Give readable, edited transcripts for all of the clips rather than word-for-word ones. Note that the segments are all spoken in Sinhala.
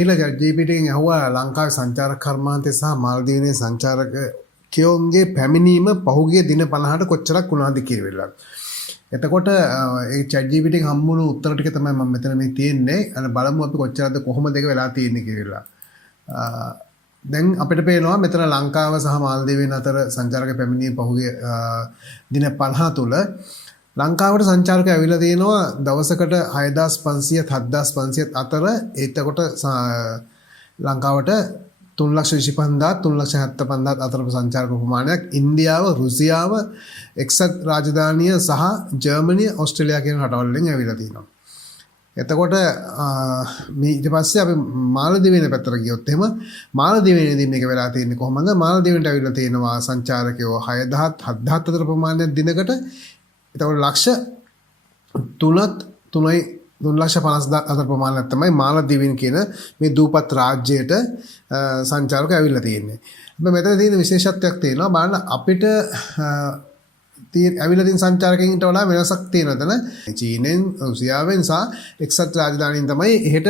ගිහිලා ChatGPT එකෙන් අහුවා ලංකාවේ සංචාරක කර්මාන්තය සහ මාලදීවයේ සංචාරකයෝගේ පැමිණීම පහුගිය දින 50ට කොච්චරක් වුණාද කියලා. එතකොට ඒ ChatGPT එකෙන් හම්බුණු උත්තර ටික තමයි මම මෙතන මේ තියෙන්නේ. අර බලමු අපි කොච්චරද කොහොමද ඒක වෙලා තියෙන්නේ කියලා. දැන් අපිට පේනවා මෙතන ලංකාව සහ මාලදීවයන් අතර සංචාරක පැමිණීම පහුගිය දින 50 තුල ලංකාවට සංචාරකයෝ ඇවිල්ලා තියෙනවා දවසකට 6500 7500 අතර. එතකොට ලංකාවට 3,25,000 3,75,000 අතර සංචාරක ප්‍රමාණයක් ඉන්දියාව, රුසියාව, එක්සත් රාජධානිය සහ ජර්මනිය, ඕස්ට්‍රේලියා කියන රටවල් වලින් ඇවිල්ලා තියෙනවා. එතකොට මේ ඊට පස්සේ අපි මාලදීවයන් පැත්තට ගියොත් එහෙම මාලදීවයන්දී මේක වෙලා තියෙන්නේ කොහොමද? මාලදීවයන්ට ඇවිල්ලා තියෙනවා සංචාරකයෝ 6,000 7,000 අතර ප්‍රමාණයක් දිනකට. එතකොට ලක්ෂ 3,50,000 අතර ප්‍රමාණයක් තමයි මාලදීවයන් කියන මේ දූපත් රාජ්‍යයට සංචාරක ඇවිල්ලා තියෙන්නේ. අපි මෙතන තියෙන විශේෂත්වයක් තියෙනවා. බලන්න අපිට ඇවිල්ලා තියෙන සංචාරකයන්ට වඩා වෙනසක් තියෙනවා. එතන චීනෙන්, රුසියාවෙන් සහ එක්සත් රාජධානියෙන් තමයි එහෙට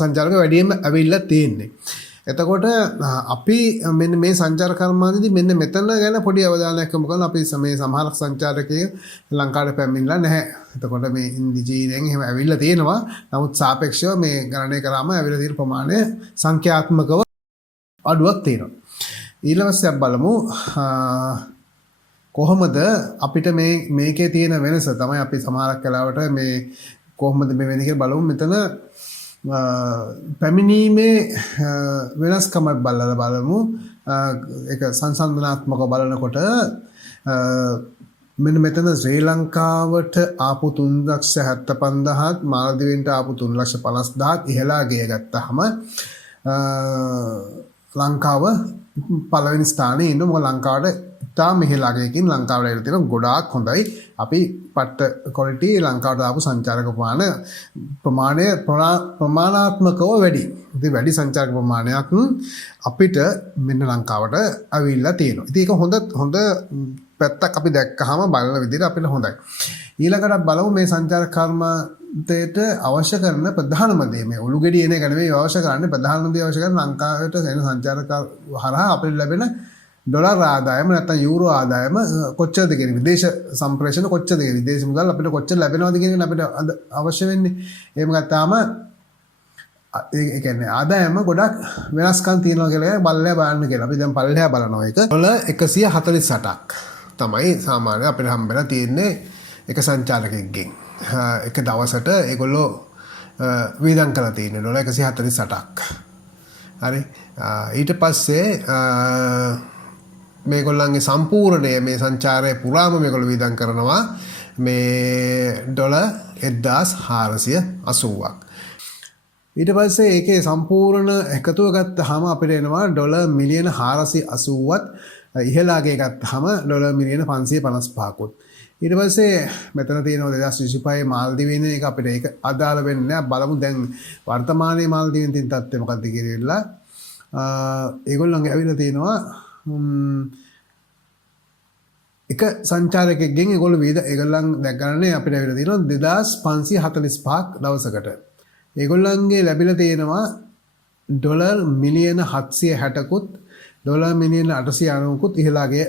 සංචාරක වැඩියෙන්ම ඇවිල්ලා තියෙන්නේ. එතකොට අපි මෙන්න මේ සංචාර කර්මාන්තයේදී මෙන්න මෙතන ගැන පොඩි අවධානයක් යොමු කරලා අපි මේ සමහර සංචාරකයෝ ලංකාවට පැමිණලා නැහැ. එතකොට මේ ඉන්දි චීනෙන් එහෙම ඇවිල්ලා තියෙනවා. නමුත් සාපේක්ෂව මේ ගණනය කරාම ඇවිල්ලා තියෙන ප්‍රමාණය සංඛ්‍යාත්මකව අඩුවක් තියෙනවා. ඊළඟට අපි බලමු කොහොමද අපිට මේකේ තියෙන වෙනස තමයි අපි සමහරක් වෙලාවට මේ කොහොමද මේ වෙන්නේ කියලා බලමු. මෙතන පැමිණීමේ වෙනස්කමක් බලමු. ඒක සංසන්දනාත්මකව බලනකොට මෙන්න මෙතන ශ්‍රී ලංකාවට ආපු 3,75,000 මාලදීවයන්ට ආපු 3,50,000 ඉහළා ගේ ගත්තාම ලංකාව පළවෙනි ස්ථානයේ ඉන්න. මොකද ලංකාවට තාම මෙහෙලාගේකින් ලංකාවට ඇවිල්ලා තියෙන ගොඩාක් හොඳයි. අපි පට්ට ක්වොලිටි ලංකාවට ආපු සංචාරක ප්‍රමාණාත්මකව වැඩි. ඉතින් වැඩි සංචාරක ප්‍රමාණයක් අපිට මෙන්න ලංකාවට ඇවිල්ලා තියෙනවා. ඉතින් ඒක හොඳ පැත්තක් අපි දැක්කහම බලන විදිහට අපිට හොඳයි. ඊළඟට බලමු මේ සංචාරක කර්මාන්තයට අවශ්‍ය කරන ප්‍රධානම දේ මේ ඔලු ගෙඩිය එන එක නෙවෙයි අවශ්‍ය කරන්නේ. ප්‍රධානම දේ අවශ්‍ය කරන ලංකාවට එන සංචාරක හරහා අපිට ලැබෙන ඩොලර් ආදායම නැත්නම් යූරෝ ආදායම කොච්චරද කියන විදේශ සම්ප්‍රේෂණ කොච්චරද කියන විදේශ මුදල් අපිට කොච්චර ලැබෙනවද කියන එක අපිට අවශ්‍ය වෙන්නේ. එහෙම ගත්තාම ඒ කියන්නේ ආදායම ගොඩක් වෙනස්කම් තියෙනවා කියලා බලලා බලන්න කියලා. අපි දැන් පල්ලෙහා බලනවා ඒක. ඩොලර් 148ක් තමයි සාමාන්‍ය අපිට හම්බෙලා තියෙන්නේ එක සංචාරකයෙක්ගෙන්. එක දවසට ඒගොල්ලෝ වියදම් කරලා තියෙන්නේ ඩොලර් 148ක්. හරි. ඊට පස්සේ මේගොල්ලන්ගේ සම්පූර්ණය මේ සංචාරය පුරාම මේගොල්ලෝ වියදම් කරනවා මේ ඩොලර් 1,480ක්. ඊට පස්සේ ඒකේ සම්පූර්ණ එකතුව ගත්තාම අපිට එනවා ඩොලර් මිලියන 480ත් ඉහළාගේ ගත්තාම ඩොලර් මිලියන 555කුත්. ඊට පස්සේ මෙතන තියෙනවා 2025 මාල්දීවයන් එක අපිට ඒක අදාළ වෙන්නේ නැහැ. බලමු දැන් වර්තමානයේ මාල්දීවයන් තියෙන තත්ත්වය මොකක්ද කියලා. ඒගොල්ලන්ගේ ඇවිල්ලා තියෙනවා එක සංචාරකයෙක්ගෙන් ඒගොල්ලන් දැක් ගන්නනේ අපිට ඇවිල්ලා තියෙනවා 2545ක් දවසකට. ඒගොල්ලන්ගේ ලැබිලා තියෙනවා ඩොලර් මිලියන 760කුත් ඩොලර් මිලියන 890කුත් ඉහළාගේ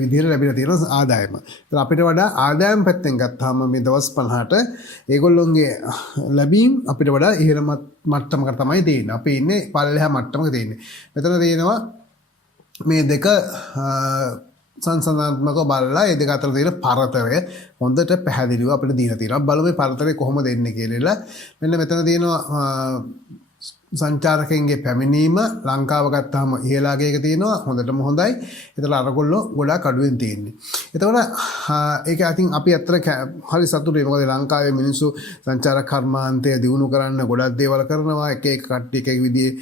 විදිහට ලැබිලා තියෙන ආදායම. ඒත් අපිට වඩා ආදායම් පැත්තෙන් ගත්තාම මේ දවස් 50ට ඒගොල්ලොන්ගේ ලැබීම් අපිට වඩා ඉහළ මට්ටමකට තමයි තියෙන්නේ. අපි ඉන්නේ පල්ලෙහා මට්ටමක තියෙන්නේ. මෙතන තියෙනවා මේ දෙක සංසන්දනාත්මකව බලලා ඒ දෙක අතර තියෙන පරතරය හොඳට පැහැදිලිව අපිට දීලා තියෙනවා. බලමු මේ පරතරය කොහොමද එන්නේ කියලා. මෙන්න මෙතන තියෙනවා සංචාරකයන්ගේ පැමිණීම ලංකාව ගත්තාම ඉහළාගේක තියෙනවා හොඳටම හොඳයි. ඒතර අරගොල්ලෝ ගොඩාක් අඩුවෙන් තියෙන්නේ. එතකොට ඒක අතින් අපි අතර හරි සතුටුයි. මොකද ලංකාවේ මිනිස්සු සංචාරක කර්මාන්තය දියුණු කරන්න ගොඩක් දේවල් කරනවා. එක කට්ටිය එක විදිහේ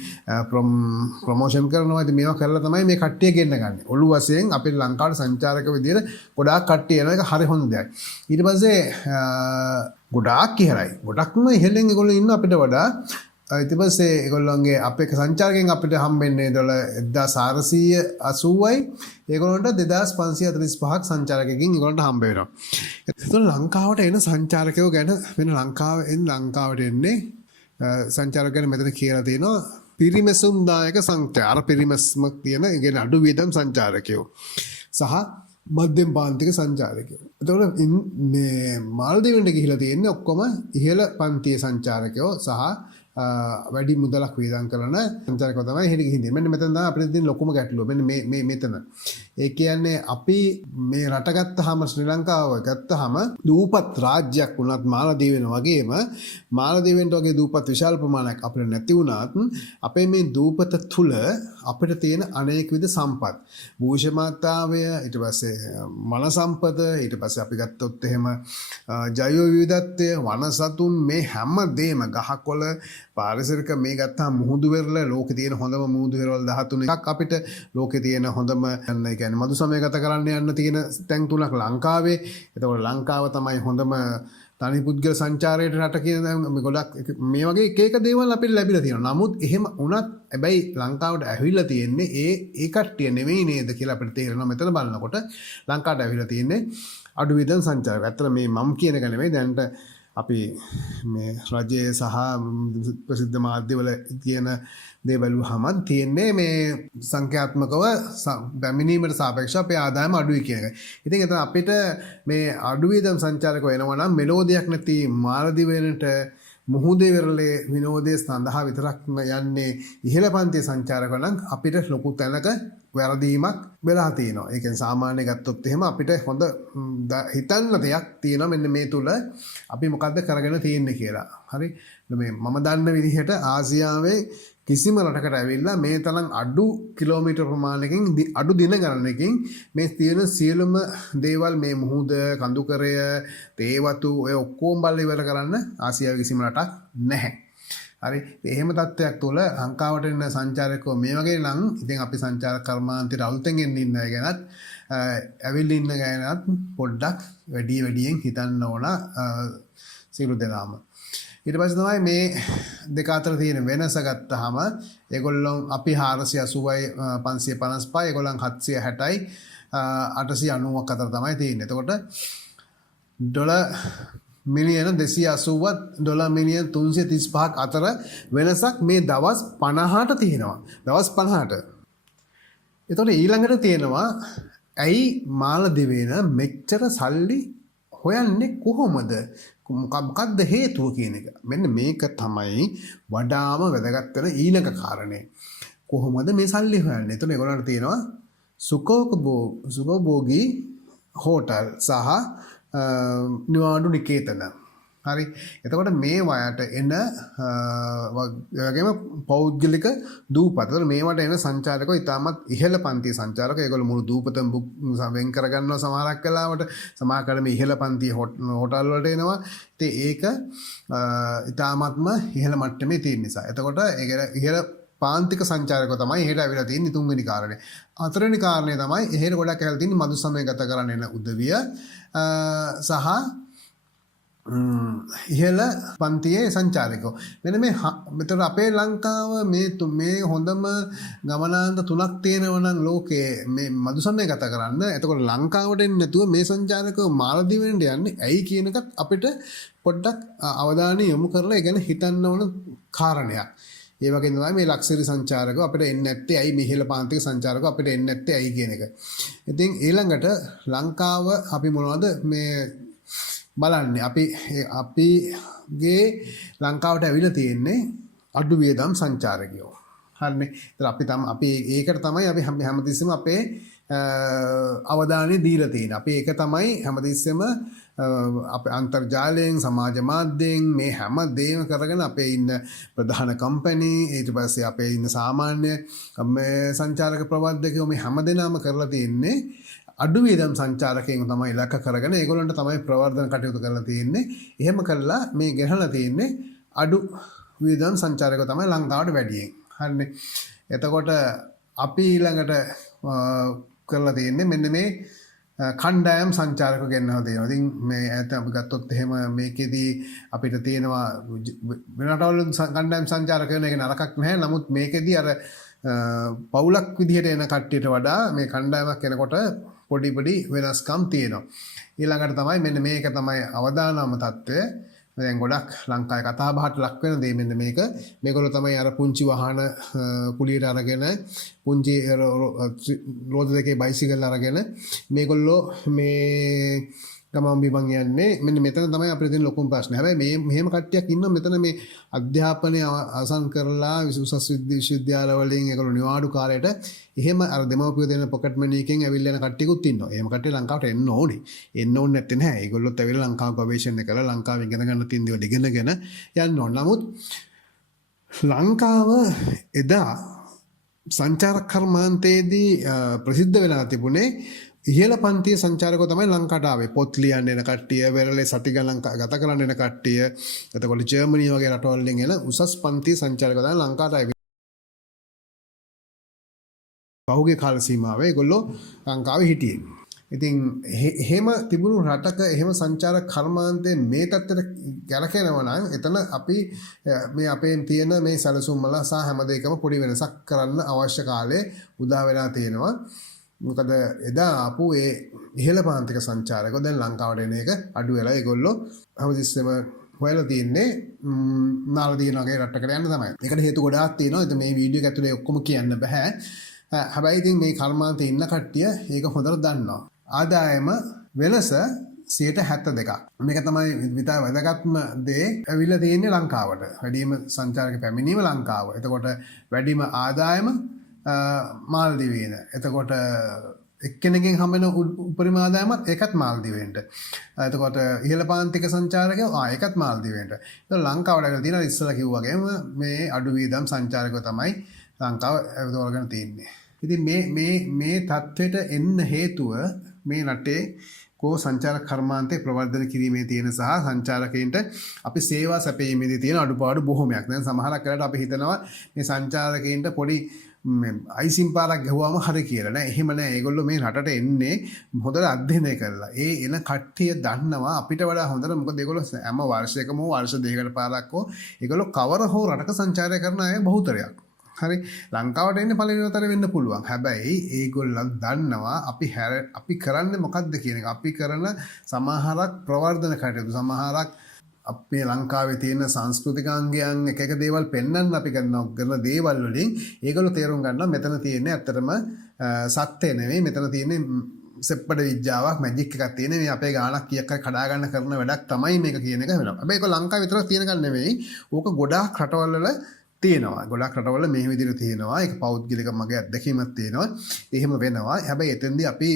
ප්‍රොමෝෂන් කරනවා. ඉතින් මේවා කරලා තමයි මේ කට්ටිය ගෙන්න ගන්න. ඔළු වශයෙන් අපේ ලංකාවට සංචාරක විදිහට ගොඩාක් කට්ටිය එන එක හරි හොඳ දෙයක්. ඊට පස්සේ ගොඩාක් ඉහළයි. ගොඩක්ම ඉහළින් ඒගොල්ලෝ ඉන්න අපිට වඩා ඊට පස්සේ ඒගොල්ලන්ගේ අපේ සංචාරකයන් අපිට හම්බෙන්නේ ඩොලර් 1480යි. ඒගොල්ලන්ට 2545ක් සංචාරකයකින් ඒගොල්ලන්ට හම්බ වෙනවා. ඒතකොට ලංකාවට එන සංචාරකයෝ ගැන වෙන ලංකාවට එන්නේ සංචාරක ගැන මෙතන කියලා තියෙනවා පිරිමැසුම් දායක සංචාර පිරිමැස්මක් තියෙන ඉගෙන අඩු වියදම් සංචාරකයෝ සහ මධ්‍යම පාන්තික සංචාරකයෝ. එතකොට මේ මාල්දීවන්ට ගිහිලා තියෙන්නේ ඔක්කොම ඉහළ පන්තියේ සංචාරකයෝ සහ වැඩි මුදලක් වියදම් කරන සංචාරකයෝ තමයි එහෙට ගිහින්. මෙන්න මෙතන තමයි අපිට තියෙන ලොකුම ගැටලුව. මෙන්න මේ මෙතන. ඒ කියන්නේ අපි මේ රට ගත්තාම ශ්‍රී ලංකාව ගත්තාම දූපත් රාජ්‍යයක් වුණත් මාලදීවෙන වගේම මාලදීවෙන්ට වගේ දූපත් විශාල ප්‍රමාණයක් අපිට නැති වුණත් අපේ මේ දූපත තුල අපිට තියෙන අනේක විද සම්පත් භූෂමාතාවය ඊට පස්සේ මන සම්පත ඊට පස්සේ අපි ගත්තොත් එහෙම ජෛව විවිධත්වය වනසතුන් මේ හැම දෙම ගහකොළ පාරිසරික මේ ගත්තාම මුහුදු වෙරළ ලෝකේ තියෙන හොඳම මුහුදු වෙරළ 13ක් අපිට ලෝකේ තියෙන හොඳම ඒ කියන්නේ මధు සමය ගත කරන්න යන්න තියෙන තැන් තුනක් ලංකාවේ. එතකොට ලංකාව තමයි හොඳම තනි පුද්ගල සංචාරයට රට කියන මේ ගොඩක් මේ වගේ එක එක දේවල් අපිට ලැබිලා තියෙනවා. නමුත් එහෙම වුණත් හැබැයි ලංකාවට ඇවිල්ලා තියෙන්නේ ඒ කට්ටිය නෙමෙයි නේද කියලා අපිට තේරෙනවා මෙතන බලනකොට. ලංකාවට ඇවිල්ලා තියෙන්නේ අඩු වියදම් සංචාරක. ඇත්තට මේ මම කියන එක නෙමෙයි දැනට අපි මේ රජයේ සහ ප්‍රසිද්ධ මාධ්‍යවල කියන දේ බලුවහම තියෙන්නේ මේ සංඛ්‍යාත්මකව පැමිණීමට සාපේක්ෂව අපේ ආදායම අඩුයි කියන එක. ඉතින් එතන අපිට මේ අඩු වියදම් සංචාරක වෙනවා නම් මෙලෝදියක් නැති මාලදිවයිනට මුහුදේ වෙරළේ විනෝදයේ සඳහා විතරක්ම යන්නේ ඉහළ පන්තියේ සංචාරක නම් අපිට ලොකු තැනක වැරදීමක් වෙලා තියෙනවා. ඒ කියන්නේ සාමාන්‍ය ගත්තොත් එහෙම අපිට හොඳ හිතන්න දෙයක් තියෙනවා මෙන්න මේ තුල අපි මොකද්ද කරගෙන තියෙන්නේ කියලා. හරි. මේ මම දන්න විදිහට ආසියාවේ කිසිම රටකට ඇවිල්ලා මේ තරම් අඩු කිලෝමීටර් ප්‍රමාණයකින් අඩු දින ගණනකින් මේ තියෙන සියලුම දේවල් මේ මුහුද කඳුකරය තේ වතු ඔය ඔක්කොම බලලා ඉවර කරන්න ආසියාවේ කිසිම රටක් නැහැ. හරි. එහෙම තත්ත්වයක් තුළ ලංකාවට එන සංචාරකයෝ මේ වගේ නම් ඉතින් අපි සංචාරක කර්මාන්තයට අලුතෙන් එන්න ඉන්න අය ගැනත් ඇවිල්ලා ඉන්න ගැනත් පොඩ්ඩක් වැඩියෙන් හිතන්න ඕන සියලු දෙනාම. ඊට පස්සේ තමයි මේ දෙක අතර තියෙන වෙනස ගත්තාම ඒගොල්ලෝ අපි 480යි 555 ඒගොල්ලන් 760යි 890ක් අතර තමයි තියෙන්නේ. එතකොට ඩොලර් මිලියන 280ත් ඩොලර් මිලියන 335ක් අතර වෙනසක් මේ දවස් 50ට තියෙනවා. දවස් 50ට. එතකොට ඊළඟට තියෙනවා ඇයි මාලදිවයින මෙච්චර සල්ලි හොයන්නේ කොහොමද? මොකක්ද හේතුව කියන එක. මෙන්න මේක තමයි වඩාම වැදගත් වෙන ඊළඟ කාරණේ. කොහොමද මේ සල්ලි හොයන්නේ? එතකොට ඒගොල්ලන්ට තියෙනවා සුඛෝපභෝගී හෝටල් සහ නිවාඩු නිකේතන. හරි. එතකොට මේ වයට එන වගේම පෞද්ගලික දූපත. මේවට එන සංචාරකයෝ ඉතාමත් ඉහළ පන්තියේ සංචාරකයෝ. ඒගොල්ලෝ මුළු දූපතම බුක් වෙන් කරගන්නවා සමහරක් වෙලාවට. සමහර කල මේ ඉහළ පන්තියේ හෝටල් වලට එනවා. ඉතින් ඒක ඉතාමත්ම ඉහළ මට්ටමේ තියෙන නිසා. එතකොට ඒක ඉහළ පාන්තික සංචාරකයෝ තමයි එහෙට ඇවිල්ලා තියෙන්නේ තුන්වෙනි කාරණේ. හතරවෙනි කාරණේ තමයි එහෙට ගොඩක් ඇවිල්ලා තියෙන්නේ මදු සමය ගත කරන්න එන උදවිය සහ ඉහළ පන්තියේ සංචාරකයෝ. මෙන්න මෙතන අපේ ලංකාව මේ හොඳම ගමනාන්ත තුනක් තියෙනවා නම් ලෝකයේ මේ මදු සමය ගත කරන්න. එතකොට ලංකාවට එන්නේ නැතුව මේ සංචාරකයෝ මාලදීවෙන්ට යන්නේ ඇයි කියන එකත් අපිට පොඩ්ඩක් අවධානය යොමු කරලා ඒ ගැන හිතන්න ඕන කාරණයක්. ඒ වගේ තමයි මේ ලක්ෂරි සංචාරකයෝ අපිට එන්නේ නැත්තේ ඇයි මේ ඉහළ පාන්තික සංචාරකයෝ අපිට එන්නේ නැත්තේ ඇයි කියන එක. ඉතින් ඊළඟට ලංකාව අපි මොනවද මේ බලන්නේ අපිගේ ලංකාවට ඇවිල්ලා තියෙන්නේ අඩු වියදම් සංචාරකයෝ. හරිනේ. ඉතින් අපි ඒකට තමයි අපි හැමතිස්සෙම අපේ අවධානය දීලා තියෙන්නේ. අපි ඒක තමයි හැමතිස්සෙම අපේ අන්තර්ජාලයෙන් සමාජ මාධ්‍යයෙන් මේ හැම දෙයක්ම කරගෙන අපේ ඉන්න ප්‍රධාන කම්පැනි ඊට පස්සේ අපේ ඉන්න සාමාන්‍ය මේ සංචාරක ප්‍රවර්ධකයෝ මේ හැම දෙනාම කරලා තියෙන්නේ අඩු වියදම් සංචාරකයන් තමයි ඉලක්ක කරගෙන ඒගොල්ලන්ට තමයි ප්‍රවර්ධන කටයුතු කරලා තියෙන්නේ. එහෙම කළා මේ ගෙනලා තියෙන්නේ අඩු වියදම් සංචාරකයෝ තමයි ලංකාවට වැඩියෙන්. හරිනේ. එතකොට අපි ඊළඟට කරලා තියෙන්නේ මෙන්න මේ කණ්ඩායම් සංචාරකයෝ ගෙන්නලා තියෙනවා. ඉතින් මේ ඇත්ත අපි ගත්තොත් එහෙම මේකෙදී අපිට තියෙනවා වෙන රටවල කණ්ඩායම් සංචාරකයෝ වෙන එක නරකක් නැහැ. නමුත් මේකෙදී අර පවුලක් විදිහට එන කට්ටියට වඩා මේ කණ්ඩායමක් එනකොට පොඩි වෙනස්කම් තියෙනවා. ඊළඟට තමයි මෙන්න මේක තමයි අවදානම தত্ত্বය. දැන් ගොඩක් ලංකාවේ කතා බහට ලක් වෙන දේ මෙන්න මේක. මේගොල්ලෝ තමයි අර පුංචි වාහන කුලියට අරගෙන පුංචි රෝද දෙකේ බයිසිකල් අරගෙන මේගොල්ලෝ මේ ගමන් බිමන් යන්නේ. මෙන්න මෙතන තමයි අපිට තියෙන ලොකුම ප්‍රශ්නේ. හැබැයි මේ මෙහෙම කට්ටියක් ඉන්නවා මෙතන මේ අධ්‍යාපනය අවසන් කරලා උසස් විශ්වවිද්‍යාල වලින් ඒගොල්ලෝ නිවාඩු කාලයට එහෙම අර දෙමව්පියෝ දෙන පොකට් මනි එකෙන් ඇවිල්ලා යන කට්ටියකුත් ඉන්නවා. එහෙම කට්ටිය ලංකාවට එන්න ඕනේ. එන්න ඕනේ නැත්තේ නෑ. ඒගොල්ලොත් ඇවිල්ලා ලංකාව ගවේෂණය කරලා ලංකාවෙන් ඉගෙන ගන්න තියෙන දේවල් ඉගෙනගෙන යන්න ඕන. නමුත් ලංකාව එදා සංචාරක කර්මාන්තයේදී ප්‍රසිද්ධ වෙලා තිබුණේ ඉහළ පන්තිය සංචාරකෝ තමයි ලංකාවට ආවේ. පොත් ලියන්න එන කට්ටිය, වෙරළේ සති ගණන් ගත කරන්න එන කට්ටිය, එතකොට ජර්මනි වගේ රටවල් වලින් එන උසස් පන්තිය සංචාරකෝ තමයි ලංකාවට ආවේ. පහුගිය කාල සීමාවේ ඒගොල්ලෝ ලංකාවේ හිටියේ. ඉතින් එහෙම තිබුණු රටක එහෙම සංචාරක කර්මාන්තයේ මේ තත්ත්වයට ගැලකෙනවා නම් එතන අපි මේ අපේ තියෙන මේ සැලසුම් වල සහ හැම දෙයකම පොඩි වෙනසක් කරන්න අවශ්‍ය කාලේ උදා වෙලා තියෙනවා. මොකද එදා ආපු ඒ ඉහළ පාන්තික සංචාරකෝ දැන් ලංකාවට එන එක අඩු වෙලා ඒගොල්ලෝ හැමතිස්සෙම හොයලා තියන්නේ නාලදීන වගේ රටකට යන්න තමයි. ඒකට හේතු ගොඩාක් තියෙනවා. ඉතින් මේ වීඩියෝ එක ඇතුලේ ඔක්කොම කියන්න බෑ. හැබැයි ඉතින් මේ කර්මාන්තේ ඉන්න කට්ටිය ඒක හොඳට දන්නවා. ආදායම වෙනස 72%. මේක තමයි විතර වැදගත්ම දේ. ඇවිල්ලා තියෙන්නේ ලංකාවට. වැඩිම සංචාරක පැමිණීම ලංකාව. එතකොට වැඩිම ආදායම මාල්දිවයින. එතකොට එක්කෙනකින් හම්බෙන උපරිම ආදායමත් ඒකත් මාල්දිවයින්ට. එතකොට ඉහළ පාන්තික සංචාරකයෝ ඒකත් මාල්දිවයින්ට. ඒක ලංකාවට ඇවිල්ලා තියෙනවා ඉස්සලා කිව්වාගේම මේ අඩු වීදම් සංචාරකයෝ තමයි ලංකාව ඇවිදවගෙන තියෙන්නේ. ඉතින් මේ තත්ත්වයට එන්න හේතුව මේ රටේ කෝ සංචාරක කර්මාන්තේ ප්‍රවර්ධන කිරීමේ තියෙන සහ සංචාරකයින්ට අපි සේවා සැපයීමේදී තියෙන අඩුපාඩු බොහොමයක්. දැන් සමහරක් වෙලාවට අපි හිතනවා මේ සංචාරකයින්ට පොඩි අයිසින් පාරක් ගහුවාම හරි කියලා නෑ. එහෙම නෑ. ඒගොල්ලෝ මේ රටට එන්නේ හොඳට අධ්‍යයනය කරලා. ඒ එන කට්ටිය දන්නවා අපිට වඩා හොඳට. මොකද ඒගොල්ලෝ හැම වර්ෂයකම හෝ වර්ෂ දෙකකට පාරක් හෝ ඒගොල්ලෝ කවර හෝ රටක සංචාරය කරන අය බහුතරයක්. හරි ලංකාවට එන්න පළවෙනි වතාවට වෙන්න පුළුවන්. හැබැයි ඒගොල්ලන් දන්නවා අපි කරන්නේ මොකද්ද කියන එක. අපි කරන සමහරක් ප්‍රවර්ධන කටයුතු සමහරක් අපේ ලංකාවේ තියෙන සංස්කෘතිකාංගයන් එක දේවල් පෙන්වන්න අපි කරන දේවල් වලින් ඒගොල්ලෝ තේරුම් ගන්නවා මෙතන තියෙන්නේ ඇත්තටම සත්‍ය නෙවෙයි. මෙතන තියෙන්නේ සෙප්පඩ විද්‍යාවක් මැජික් එකක් තියෙන මේ අපේ ගානක් කීයක් හරි කඩා ගන්න කරන වැඩක් තමයි මේක කියන එක වෙනවා. හැබැයි ඒක ලංකාවේ විතරක් තියෙන එකක් නෙවෙයි. ඕක ගොඩාක් රටවල් වල තියෙනවා. ගොඩක් රටවල මේ විදිහට තියෙනවා. ඒක පෞද්ගලික මගේ අත්දැකීමක් තියෙනවා. එහෙම වෙනවා. හැබැයි එතෙන්දී අපි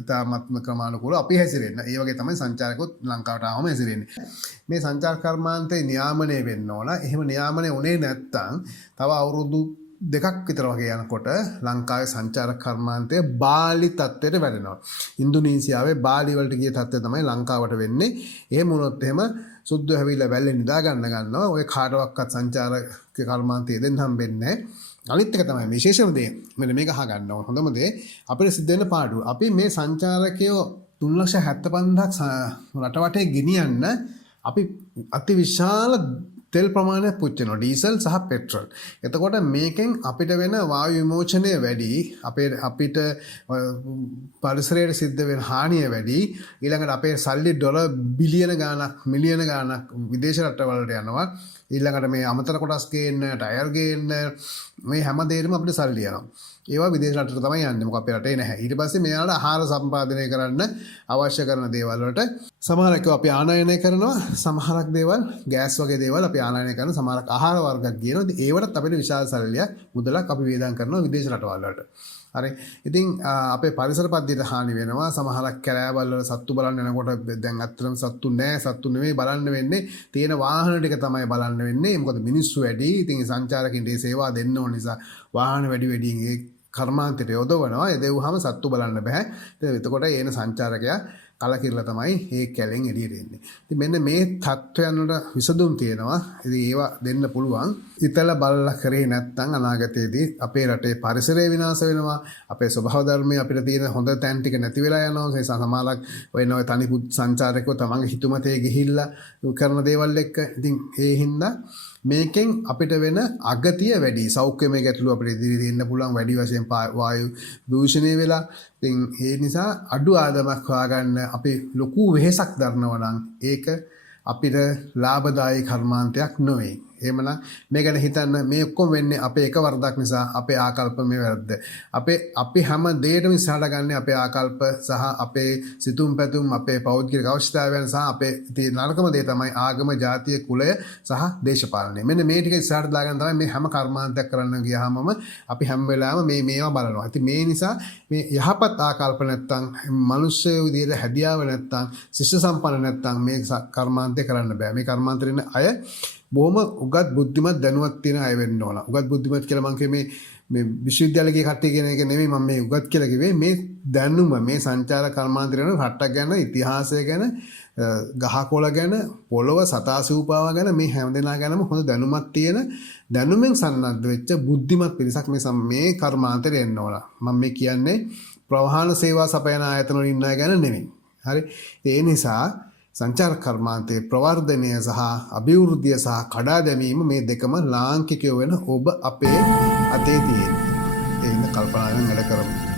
ඉතාමත්ම ක්‍රමානුකූලව අපි හැසිරෙන්න. ඒ වගේ තමයි සංචාරකොත් ලංකාවට ආවම හැසිරෙන්නේ. මේ සංචාර කර්මාන්තේ නියාමනය වෙන්න ඕන. එහෙම නියාමනය උනේ නැත්තම් තව අවුරුදු දෙකක් විතර වගේ යනකොට ලංකාවේ සංචාරක කර්මාන්තය බාලි තත්ත්වයට වැටෙනවා. ඉන්දුනීසියාවේ බාලි වලට ගිය තත්ත්වය තමයි ලංකාවට වෙන්නේ. එහෙම වුණොත් එහෙම සුද්දෝ හැවිලා වැල්ලේ නිදා ගන්නවා. ඔය කාටවත් සංචාරක කර්මාන්තය දෙන්න හම්බෙන්නේ නැහැ. අනිත් එක තමයි විශේෂම දේ. මෙන්න මේක අහගන්න ඕන. හොඳම දේ අපිට සිද්ධ වෙන පාඩුව. අපි මේ සංචාරකයෝ 3,75,000ක් රට වටේ ගෙනියන්න අපි අති විශාල තෙල් ප්‍රමාණයක් පුච්චනවා. ඩීසල් සහ පෙට්‍රල්. එතකොට මේකෙන් අපිට වෙන වායු විමෝචනය වැඩි. අපිට පරිසරයට සිද්ධ වෙන හානිය වැඩි. ඊළඟට අපේ සල්ලි ඩොලර් බිලියන ගාණක් මිලියන ගාණක් විදේශ රටවලට යනවා. ඊළඟට මේ අමතර කොටස් ගේන්න, ටයර් ගේන්න මේ හැම දෙයකම අපිට සල්ලි යනවා. ඒවා විදේශ රටට තමයි යන්නේ. මොකද අපේ රටේ නැහැ. ඊට පස්සේ මෙයාලා ආහාර සම්පාදනය කරන්න අවශ්‍ය කරන දේවල් වලට සමහරක් අපි ආනයනය කරනවා. සමහරක් දේවල් ගෑස් වගේ දේවල් අපි ආනයනය කරන සමහරක් ආහාර වර්ගයක් ගේනවා. ඉතින් ඒවටත් අපිට විශාල සල්ලියක් මුදලක් අපි වේදම් කරනවා විදේශ රටවල් වලට. හරි. ඉතින් අපේ පරිසර පද්ධතියට හානි වෙනවා. සමහරක් කැලෑවල් වල සත්තු බලන්න යනකොට දැන් අත්‍තරම සත්තු නැහැ. සත්තු නෙවෙයි බලන්න වෙන්නේ. තියෙන වාහන ටික තමයි බලන්න වෙන්නේ. මොකද මිනිස්සු වැඩි. ඉතින් සංචාරකින්ට ඒ සේවා දෙන්න ඕන නිසා වාහන වැඩියෙන් ඒ කර්මාන්තයට යොදවනවා. ඒ දෙවුවම සත්තු බලන්න බෑ. එතකොට එන සංචාරකයා කලකිරලා තමයි මේ කැලෙන් එළියට එන්නේ. ඉතින් මෙන්න මේ තත්ත්වයන් වල විසඳුම් තියෙනවා. ඉතින් ඒවා දෙන්න පුළුවන්. ඉතල බලලා කරේ නැත්නම් අනාගතයේදී අපේ රටේ පරිසරය විනාශ වෙනවා. අපේ ස්වභාව ධර්මයේ අපිට තියෙන හොඳ තැන් ටික නැති වෙලා යනවා. ඒ සමාලක් වෙන ඔය තනිපුත් සංචාරකයෝ තමන්ගේ හිතුමතේ ගිහිල්ලා කරන දේවල් එක්ක. ඉතින් ඒ හින්දා මේකෙන් අපිට වෙන අගතිය වැඩි. සෞඛ්‍යමය ගැටලු අපිට ඉදිරියට එන්න පුළුවන් වැඩි වශයෙන් වායු දූෂණය වෙලා. ඉතින් ඒ නිසා අඩු ආදායමක් හොයාගන්න අපි ලොකු වෙහෙසක් දරනවා නම් ඒක අපිට ලාභදායී කර්මාන්තයක් නොවේ. එහෙමනම් මේ ගැන හිතන්න මේ ඔක්කොම වෙන්නේ අපේ එක වරදක් නිසා අපේ ආකල්ප මේ වැරද්ද. අපි හැම දෙයකම ඉස්සරහට ගන්න අපේ ආකල්ප සහ අපේ සිතුම් පැතුම් අපේ පෞද්ගලික අවශ්‍යතාවයන් සහ අපේ තියෙන නරකම දේ තමයි ආගම, ජාතිය, කුලය සහ දේශපාලනය. මෙන්න මේ ටික ඉස්සරහට දාගෙන තමයි මේ හැම කර්මාන්තයක් කරන්න ගියාමම අපි හැම වෙලාවෙම මේවා බලනවා. ඉතින් මේ නිසා මේ යහපත් ආකල්ප නැත්තම් මිනිස්සු විදිහට හැදියාව නැත්තම් ශිෂ්‍ය සම්පන්න නැත්තම් මේ කර්මාන්තය කරන්න බෑ. මේ කර්මාන්තරින් අය බොහොම උගත් බුද්ධිමත් දැනුවත් තියෙන අය වෙන්න ඕන. උගත් බුද්ධිමත් කියලා මම කියේ මේ විශ්වවිද්‍යාලයේ කට්ටිය කියන එක නෙමෙයි මම මේ උගත් කියලා කිව්වේ. මේ දැනුම මේ සංචාරක කර්මාන්තරින රටක් ගැන, ඉතිහාසය ගැන, ගහකොළ ගැන, පොළොව සතාසූපාව ගැන මේ හැම දෙනා ගැනම හොඳ දැනුමක් තියෙන දැනුමෙන් සන්නද්ධ වෙච්ච බුද්ධිමත් පිරිසක් මේ කර්මාන්තරේ එන්න ඕන. මම මේ කියන්නේ ප්‍රවාහන සේවා සපයන ආයතන වල ඉන්න අය ගැන නෙමෙයි. හරි. ඒ නිසා සංචාර කර්මාන්තයේ ප්‍රවර්ධනය සහ අභිවෘද්ධිය සහ කඩා දැමීම මේ දෙකම ලාංකිකයෝ වෙන ඔබ අපේ අතේ තියෙන. ඒ ඉන්න කල්පනාවෙන් වැඩ කරමු.